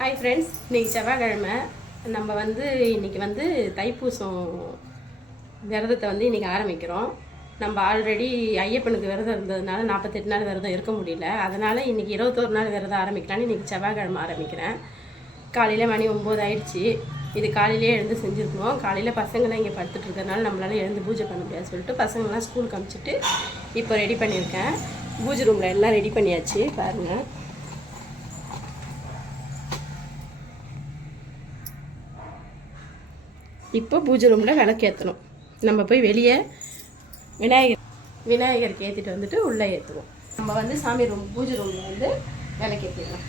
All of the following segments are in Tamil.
ஹாய் ஃப்ரெண்ட்ஸ் இன்னைக்கு செவ்வாய்க்கிழமை. நம்ம வந்து இன்னைக்கு வந்து தைப்பூசம் விரதத்தை வந்து இன்னைக்கு ஆரம்பிக்கிறோம். நம்ம ஆல்ரெடி ஐயப்பனுக்கு விரதம் இருந்ததுனால நாற்பத்தெட்டு நாள் விரதம் இருக்க முடியல. அதனால் இன்றைக்கி இருபத்தோரு நாள் விரதம் ஆரம்பிக்கலான்னு இன்றைக்கி செவ்வாய்க்கிழமை ஆரம்பிக்கிறேன். காலையில் மணி ஒம்பது ஆயிடுச்சு. இது காலையிலே எழுந்து செஞ்சுருக்கணும். காலையில் பசங்களாம் இங்கே படுத்துட்டு இருக்கிறதுனால நம்மளால் எழுந்து பூஜை பண்ண முடியாது சொல்லிட்டு பசங்களாம் ஸ்கூலுக்கு அனுப்பிச்சிட்டு இப்போ ரெடி பண்ணியிருக்கேன். பூஜை ரூமில் எல்லாம் ரெடி பண்ணியாச்சு பாருங்கள் இப்போ பூஜை ரூமில் விளக்கு ஏற்றணும் நம்ம போய் வெளியே விநாயகர் விநாயகருக்கு ஏற்றிட்டு வந்துட்டு உள்ளே ஏற்றுவோம் நம்ம வந்து சாமி ரூம் பூஜை ரூமில் வந்து விளக்கு ஏற்றிடலாம்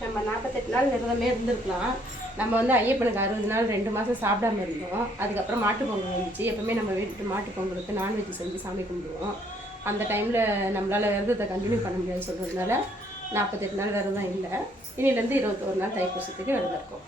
நம்ம நாற்பத்தெட்டு நாள் விரதமே இருந்திருக்கலாம். நம்ம வந்து ஐயப்பனுக்கு அறுபது நாள் ரெண்டு மாதம் சாப்பிடாம இருந்தோம். அதுக்கப்புறம் மாட்டு பொங்கல் வந்துச்சு. எப்பவுமே நம்ம வீட்டு மாட்டு பொங்கலுக்கு நான்வெஜ் செஞ்சு சாமி கும்பிடுவோம். அந்த டைமில் நம்மளால் விரதத்தை கண்டினியூ பண்ண முடியாது சொல்கிறதுனால நாற்பத்தெட்டு நாள் விரதம் இல்லை. இனிலேருந்து இருபத்தோரு நாள் தைப்பூசத்துக்கு விரதம் இருக்கும்.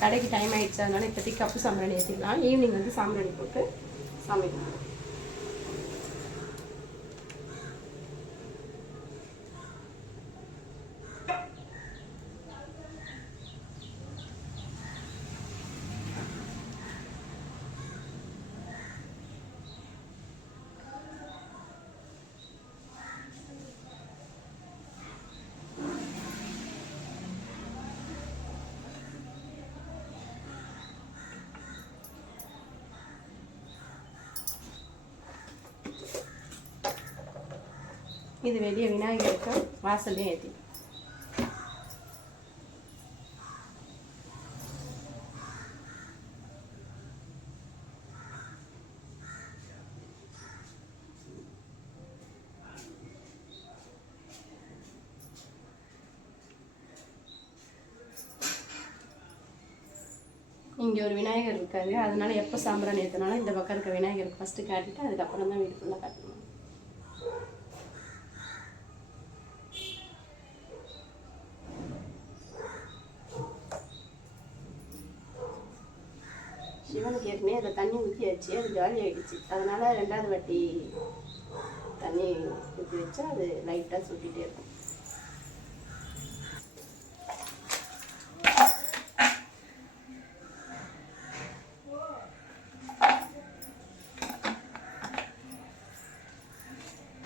கடைக்கு டைம் ஆயிடுச்சு அதனால இப்போதைக்கு கப்பு சாம்பிராணி ஏற்றிக்கலாம் ஈவினிங் வந்து சாம்பிராணி போட்டு சாமி இது வெளியே விநாயகருக்கு வாசல்லையும் ஏற்றி இங்கே ஒரு விநாயகர் இருக்காரு. அதனால எப்போ சாம்பிராணி ஏற்றினாலும் இந்த பக்கம் இருக்க விநாயகருக்கு ஃபஸ்ட்டு காட்டிட்டு அதுக்கப்புறம் தான் வீடு ஃபுல்லாக காட்டணும். சிவனுக்கு ஏற்கனவே அதில் தண்ணி ஊற்றியாச்சு அது ஜாலி ஆகிடுச்சு அதனால் ரெண்டாவது வாட்டி தண்ணி ஊற்றி வச்சா அது லைட்டாக சுட்டிகிட்டே இருக்கும்.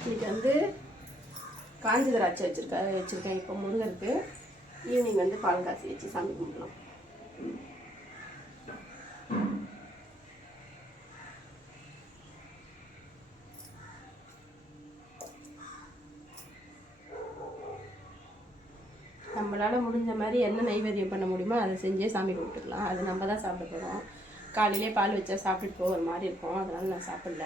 இன்னைக்கு வந்து காஞ்சி திராட்சை வச்சுருக்க வச்சுருக்கேன். இப்போ முருகருக்கு ஈவினிங் வந்து பால் காசி வச்சு சாமி கும்பிடலாம். நம்மளால் முடிஞ்ச மாதிரி என்ன நைவேத்தியம் பண்ண முடியுமோ அதை செஞ்சே சாமி கும்பிட்டுக்கலாம். அது நம்ம தான் சாப்பிட போகிறோம் காலையிலே பால் வச்சா சாப்பிட்டுட்டு போக ஒரு மாதிரி இருக்கும். அதனால நான் சாப்பிடல.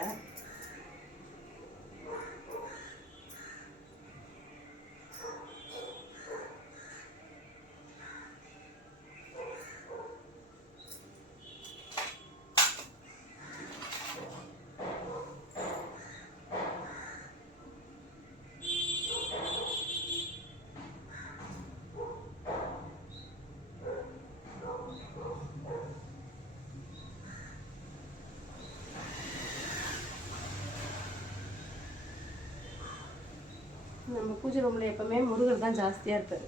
நம்ம பூஜை ரூமில் எப்போவுமே முருகர் தான் ஜாஸ்தியாக இருப்பார்.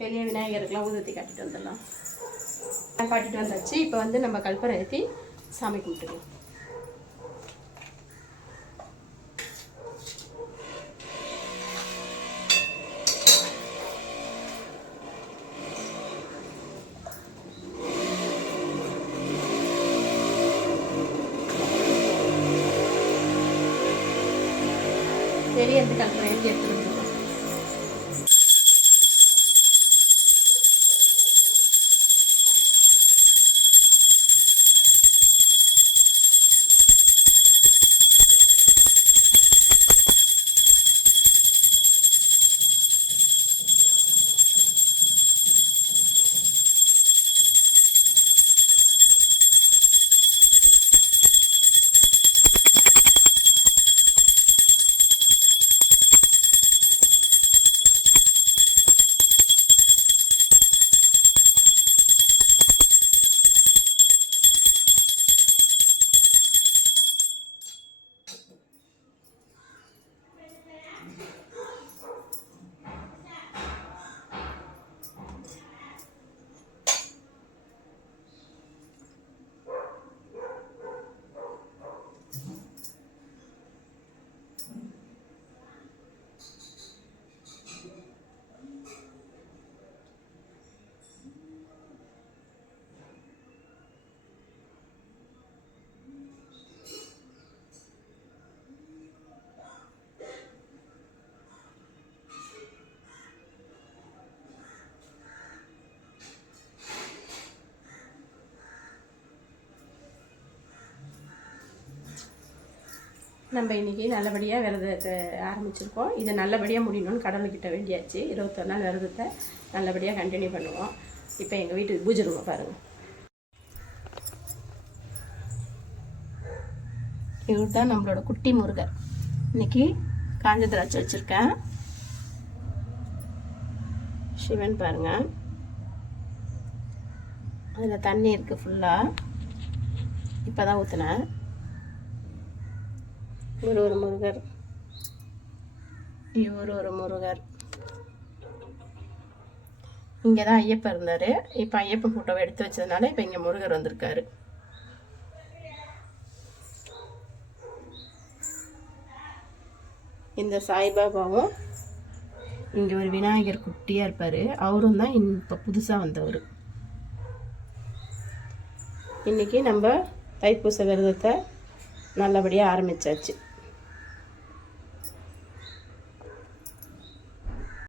வெளியே விநாயகருக்கெலாம் ஊதத்தி காட்டிட்டு வந்துடலாம். காட்டிட்டு வந்தாச்சு. இப்போ வந்து நம்ம கல்பரை ஏற்றி சாமி கும்பிட்டுக்கலாம். பெரிய எடுத்து கலப்படம் ஏற்றி நம்ம இன்றைக்கி நல்லபடியாக விரதத்தை ஆரம்பிச்சிருக்கோம். இது நல்லபடியாக முடியணும்னு கடவுள்கிட்ட வேண்டியாச்சு. இருபத்தொரு நாள் விரதத்தை நல்லபடியாக கண்டினியூ பண்ணுவோம். இப்போ எங்கள் வீட்டு பூஜை ரூமை பாருங்கள் இவர் தான் நம்மளோட குட்டி முருகர். இன்னைக்கு காஞ்ச திராட்சை வச்சுருக்கேன். சிவன் பாருங்க. அதில் தண்ணி இருக்குது ஃபுல்லாக இப்போ தான் ஊற்றுனேன் ஒரு ஒரு முருகர். இவர் ஒரு முருகர். இங்கே தான் ஐயப்பன் இருந்தார். இப்போ ஐயப்பன் ஃபோட்டோவை எடுத்து வச்சதுனால இப்போ இங்கே முருகர் வந்திருக்காரு. இந்த சாய்பாபாவும் இங்கே ஒரு விநாயகர் குட்டியாக இருப்பார். அவரும் தான் இப்போ புதுசாக வந்தவர். இன்றைக்கி நம்ம தைப்பூச விரதத்தை நல்லபடியாக ஆரம்பித்தாச்சு